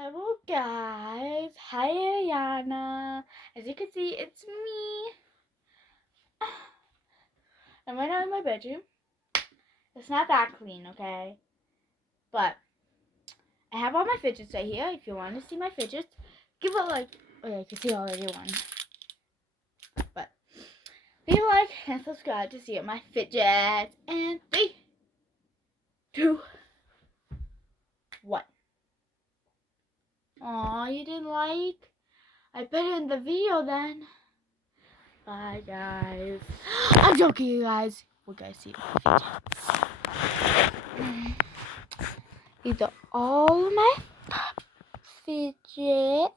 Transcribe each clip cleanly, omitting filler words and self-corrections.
Hello guys, hi Ariana. As you can see, it's me. I'm right now in my bedroom. It's not that clean, okay? But I have all my fidgets right here. If you want to see my fidgets, give a like. Oh yeah, you can see already one. But leave a like and subscribe to see my fidgets. And 3, 2, 1. Aw, you didn't like? I put it in the video then. Bye guys. I'm joking, you guys. You guys see my fidgets. These are all my fidgets.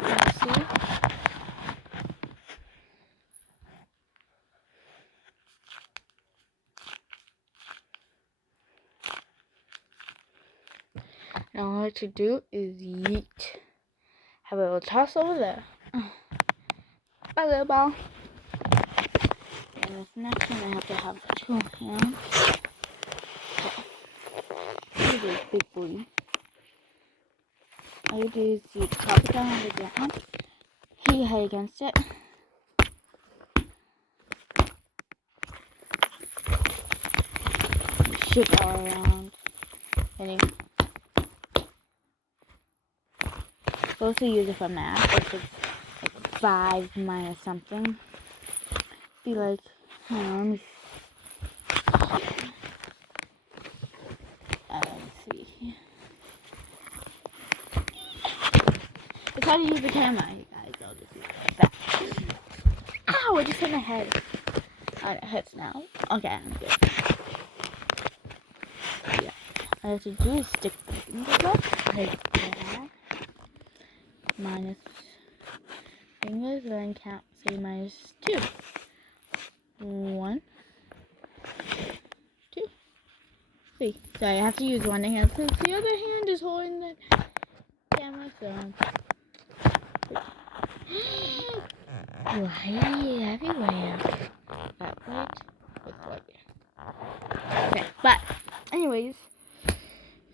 Let's see. Now all I have to do is yeet. Have a little toss over there. Bye, little ball. And this next one I have to have 2 hands. Look at this big boy. All you do is you pop it down on the ground. Hit your head against it. Shake it all around. And you supposed to use it for math. If it's like 5 minus something. Be like, let me see. It's how to use the camera, you guys. I'll just use it like that. Ow! I just hit my head. Alright, it hurts now. Okay, I'm good. Yeah. All I have to do is stick my fingers up. Like that. Minus fingers, then count, say minus 2. 1, 2, 3. Sorry, I have to use one hand since the other hand is holding the camera, so. Right everywhere. That right? Looks like it. Okay, but anyways,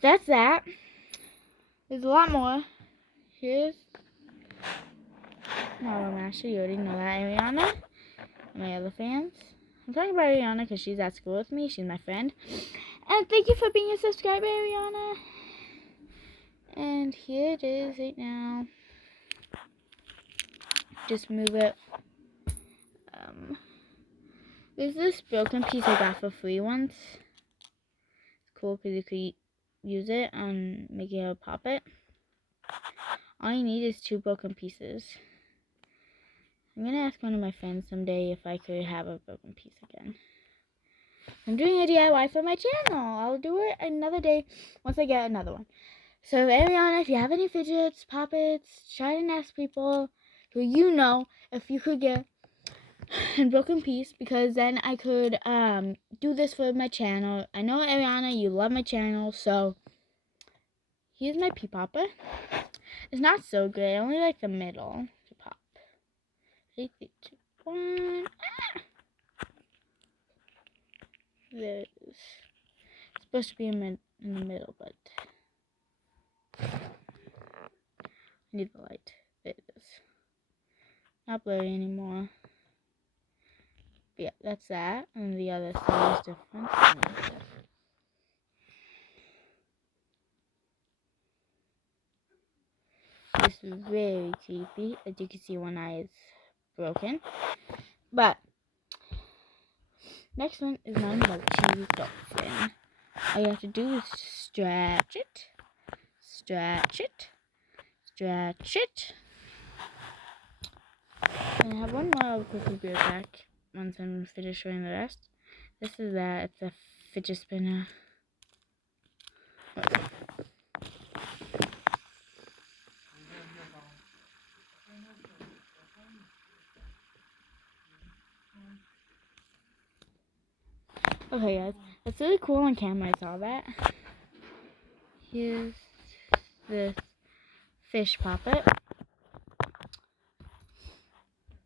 that's that. There's a lot more. Here's actually, you already know that. Ariana, my other fans. I'm talking about Ariana because she's at school with me. She's my friend. And thank you for being a subscriber, Ariana. And here it is right now. Just move it. There's this broken piece I got for free once. It's cool because you could use it on making a puppet. All you need is 2 broken pieces. I'm going to ask one of my friends someday if I could have a broken piece again. I'm doing a DIY for my channel. I'll do it another day once I get another one. So, Ariana, if you have any fidgets, puppets, try and ask people who you know if you could get a broken piece, because then I could do this for my channel. I know, Ariana, you love my channel, so here's my pea popper. It's not so good. I only like the middle to pop. 3, 2, 1. There it is. It's supposed to be in the middle, but I need the light. There it is. Not blurry anymore. But yeah, that's that. And the other side is different. This is very creepy. As you can see, one eye is broken. But next one is my mochi dolphin. All you have to do is stretch it, stretch it, stretch it. And I have one more. I'll quickly be right back once I'm finished showing the rest. This is that. It's a fidget spinner. Okay, guys, it's really cool on camera. I saw that. Here's this fish puppet.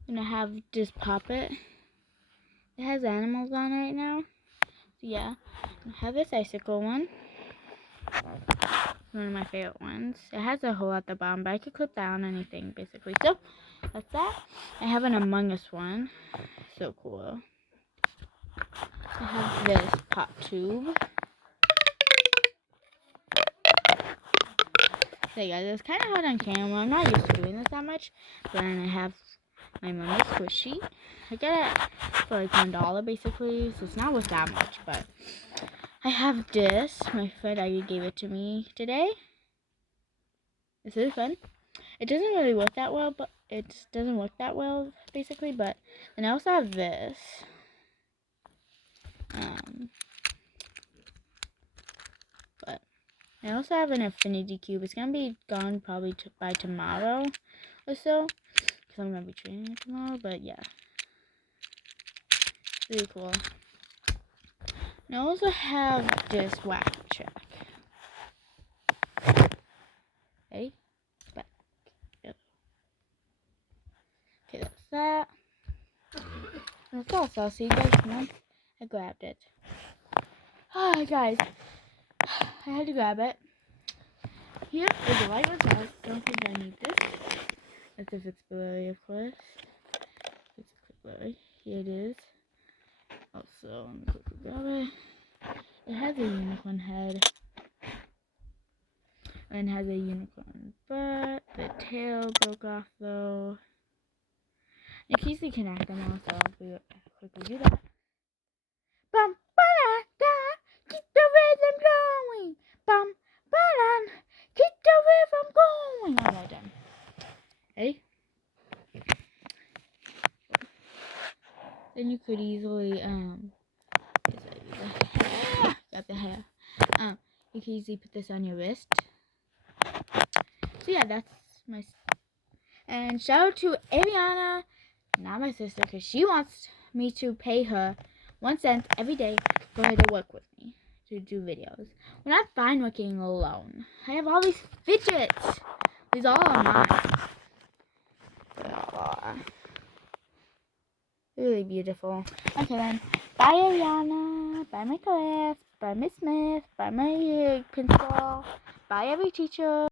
I'm gonna have this puppet. It has animals on right now. So yeah, I have this icicle one. One of my favorite ones. It has a hole at the bottom, but I could clip that on anything, basically. So, that's that. I have an Among Us one. So cool. I have this pop tube. So guys, it's kind of hard on camera. I'm not used to doing this that much. But then I have my Mummy squishy. I get it for like $1 basically, so it's not worth that much. But I have this. My friend Ivy gave it to me today. This is fun. It doesn't really work that well, but it doesn't work that well basically. But then I also have this. But I also have an infinity cube. It's gonna be gone probably by tomorrow or so, because I'm gonna be training it tomorrow. But yeah, really cool. And I also have this whack track. Ready? Back. Yep. Okay, that's that. That's all. So I'll see you guys once I grabbed it. Ah, guys, I had to grab it. Here is the light one. I don't think I need this. As if it's blurry, of course. It's blurry. Here it is. Also, let me quickly grab it. It has a unicorn head. And has a unicorn butt. The tail broke off though. In case you connect them all, so I'll quickly do that. Bum ba da, keep the rhythm going. Bum ba da, keep the rhythm going. Alright, done. Ready? Then you could easily got the hair. You can easily put this on your wrist. So yeah, that's my. And shout out to Ariana, not my sister, because she wants me to pay her 1 cent every day for her to work with me to do videos. When I'm fine working alone, I have all these fidgets. These all are mine. Really beautiful. Okay then. Bye Ariana. Bye my class. Bye Miss Smith. Bye my principal. Bye every teacher.